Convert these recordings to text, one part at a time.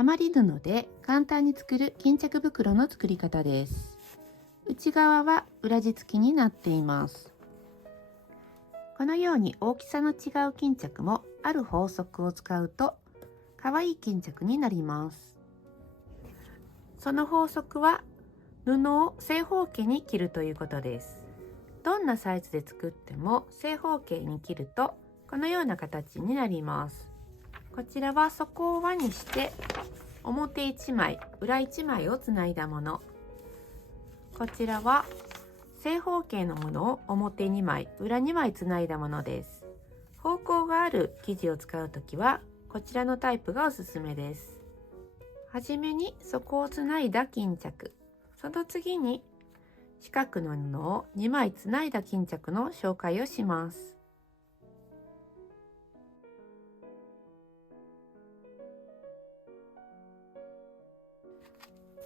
余り布で簡単に作る巾着袋の作り方です。内側は裏地付きになっています。このように大きさの違う巾着もある法則を使うと可愛い巾着になります。その法則は布を正方形に切るということです。どんなサイズで作っても正方形に切るとこのような形になります。こちらは底を輪にして表1枚裏1枚をつないだもの。こちらは正方形のものを表2枚裏2枚つないだものです。方向がある生地を使うときはこちらのタイプがおすすめです。はじめに底をつないだ巾着、その次に四角の布を2枚つないだ巾着の紹介をします。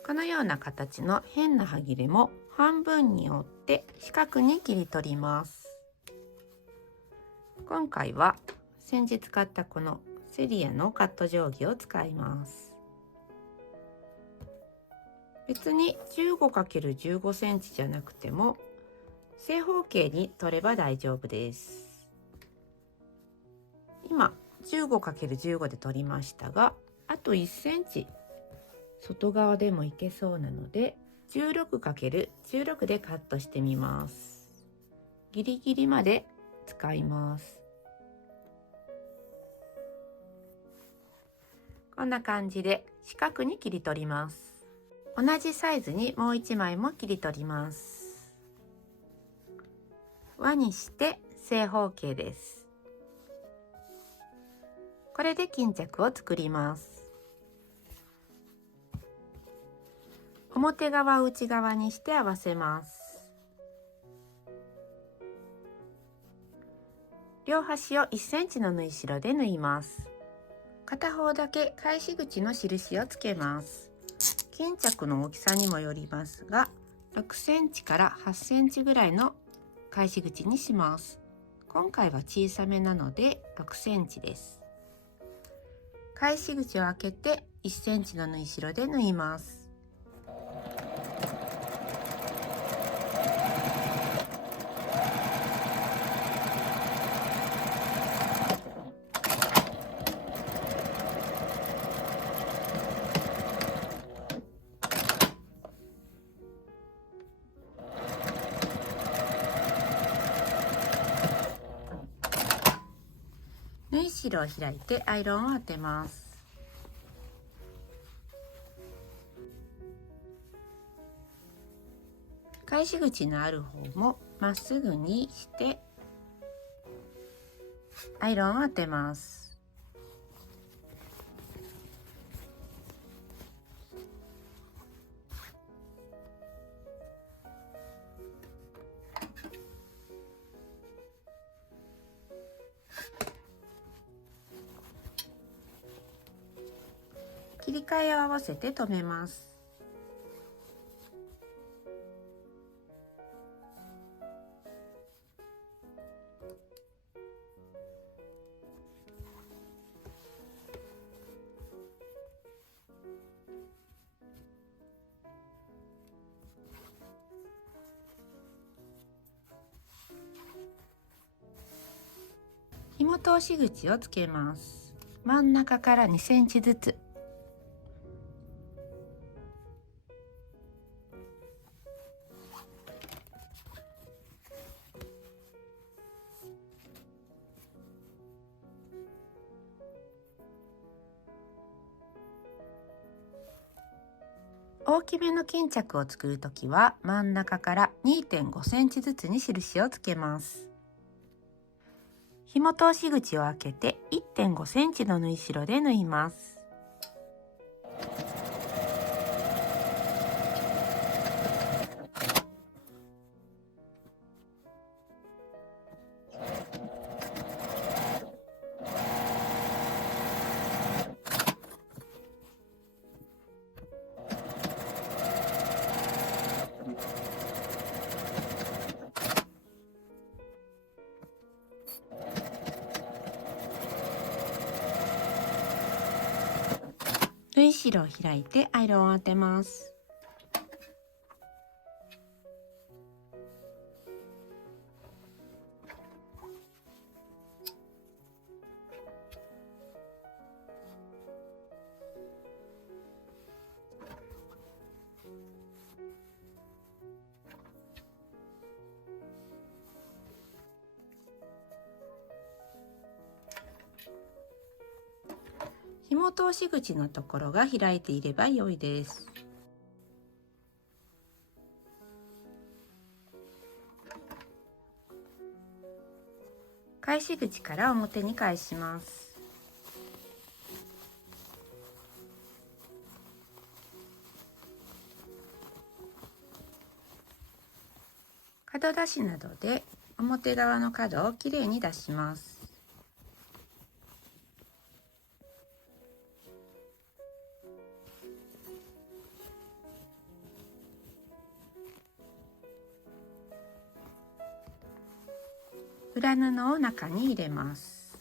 このような形の変な歯切れも半分に折って四角に切り取ります。今回は先日買ったこのセリアのカット定規を使います。別に 15×15 センチじゃなくても正方形に取れば大丈夫です。今 15×15 で取りましたが、あと1センチ外側でもいけそうなので 16×16 でカットしてみます。ギリギリまで使います。こんな感じで四角に切り取ります。同じサイズにもう1枚も切り取ります。輪にして正方形です。これで巾着を作ります。表側を内側にして合わせます。両端を1センチの縫い代で縫います。片方だけ返し口の印をつけます。巾着の大きさにもよりますが、6センチから8センチぐらいの返し口にします。今回は小さめなので6センチです。返し口を開けて1センチの縫い代で縫います。縫い代を開いてアイロンを当てます。返し口のある方もまっすぐにしてアイロンを当てます。切り替えを合わせて留めます。紐通し口をつけます。真ん中から2センチずつ。大きめの巾着を作るときは真ん中から 2.5 センチずつに印をつけます。紐通し口を開けて 1.5 センチの縫い代で縫います。縫い代を開いてアイロンを当てます。紐通し口のところが開いていれば良いです。返し口から表に返します。角出しなどで表側の角をきれいに出します。裏布を中に入れます。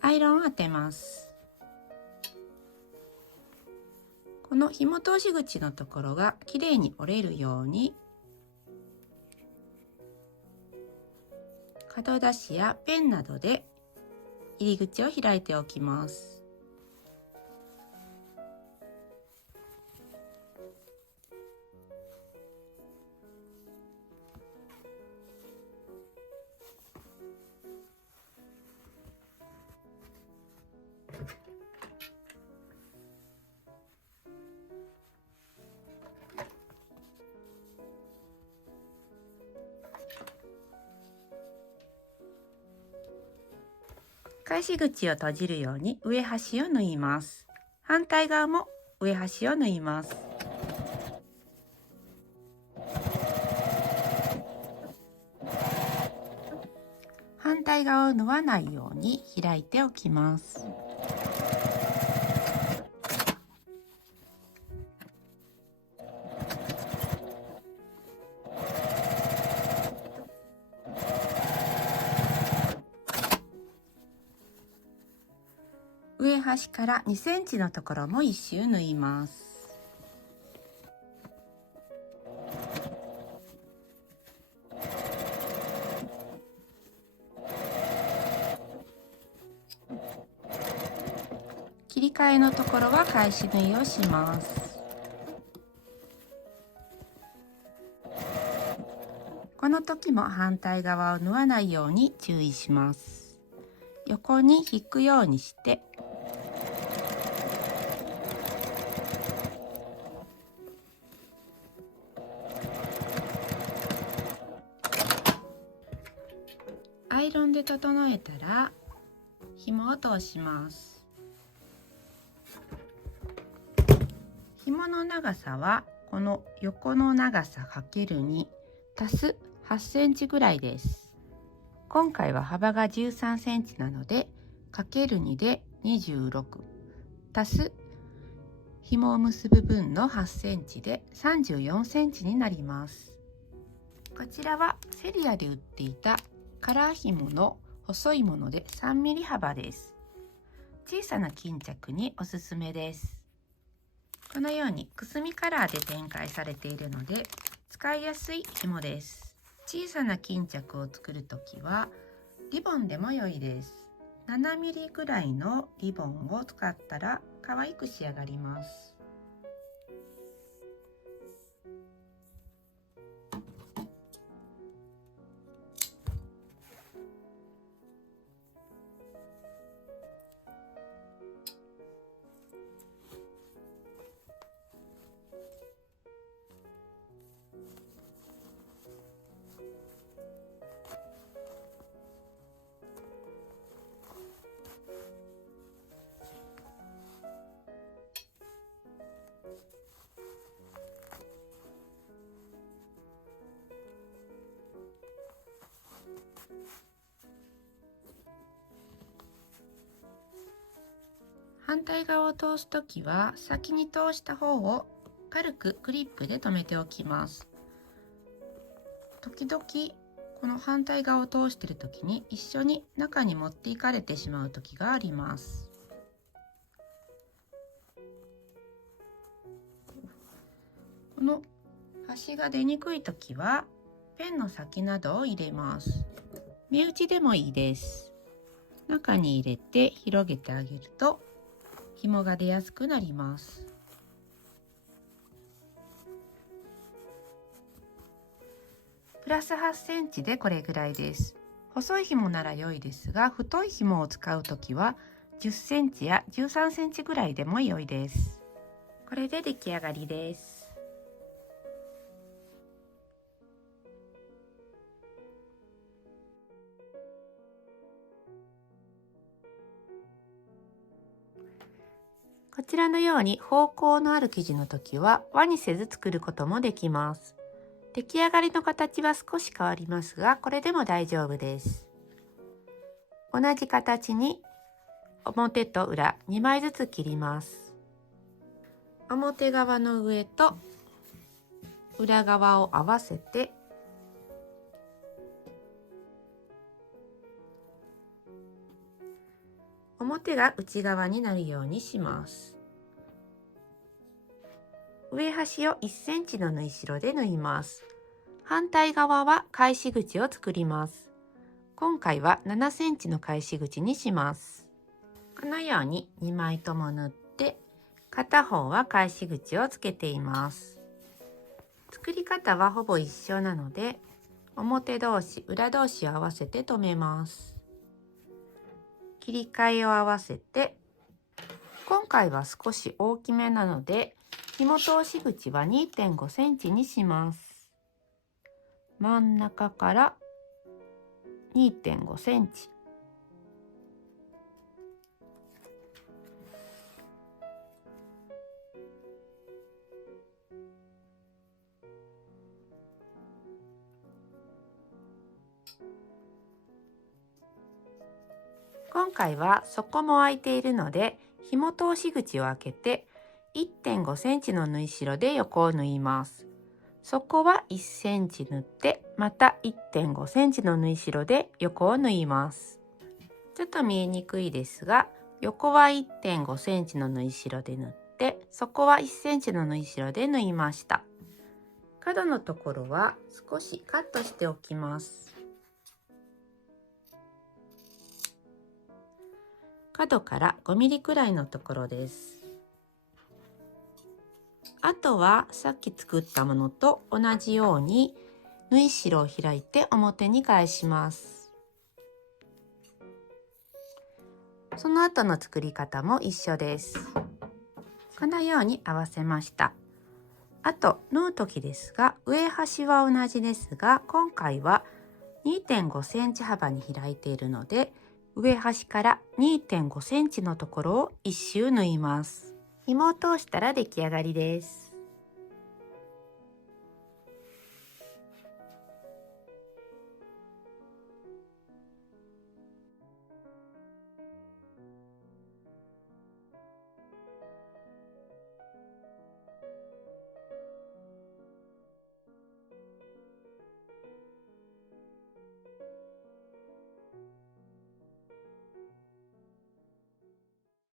アイロンを当てます。この紐通し口のところがきれいに折れるように角出しやペンなどで入り口を開いておきます。返し口を閉じるように上端を縫います。反対側も上端を縫います。反対側を縫わないように開いておきます。上端から2センチのところも一周縫います。切り替えのところは返し縫いをします。この時も反対側を縫わないように注意します。横に引くようにしてアイロンで整えたら紐を通します。紐の長さはこの横の長さ ×2 足す8センチぐらいです。今回は幅が13センチなので ×2 で26足す紐を結ぶ分の8センチで34センチになります。こちらはセリアで売っていたカラー紐の細いもので3ミリ幅です。小さな巾着におすすめです。このようにくすみカラーで展開されているので使いやすい紐です。小さな巾着を作るときはリボンでも良いです。7ミリぐらいのリボンを使ったら可愛く仕上がります。反対側を通すときは先に通した方を軽くクリップで留めておきます。時々ここの反対側を通している時に一緒に中に持っていかれてしまう時があります。この端が出にくい時はペンの先などを入れます。目打ちでもいいです。中に入れて広げてあげると紐が出やすくなります。プラス8センチでこれぐらいです。細い紐なら良いですが、太い紐を使うときは10センチや13センチぐらいでも良いです。これで出来上がりです。こちらのように方向のある生地の時は輪にせず作ることもできます。出来上がりの形は少し変わりますが、これでも大丈夫です。同じ形に表と裏2枚ずつ切ります。表側の上と裏側を合わせて表が内側になるようにします。上端を1センチの縫い代で縫います。反対側は返し口を作ります。今回は7センチの返し口にします。このように2枚とも縫って片方は返し口をつけています。作り方はほぼ一緒なので表同士裏同士を合わせて留めます。切り替えを合わせて、今回は少し大きめなので紐通し口は 2.5 センチにします。真ん中から 2.5 センチ。今回は底も空いているので紐通し口を開けて 1.5 センチの縫い代で横を縫います。底は1センチ縫ってまた 1.5 センチの縫い代で横を縫います。ちょっと見えにくいですが、横は 1.5 センチの縫い代で縫って底は1センチの縫い代で縫いました。角のところは少しカットしておきます。角から5ミリくらいのところです。あとはさっき作ったものと同じように縫い代を開いて表に返します。その後の作り方も一緒です。このように合わせました。あと縫う時ですが、上端は同じですが、今回は 2.5 センチ幅に開いているので上端から 2.5 センチのところを1周縫います。紐を通したら出来上がりです。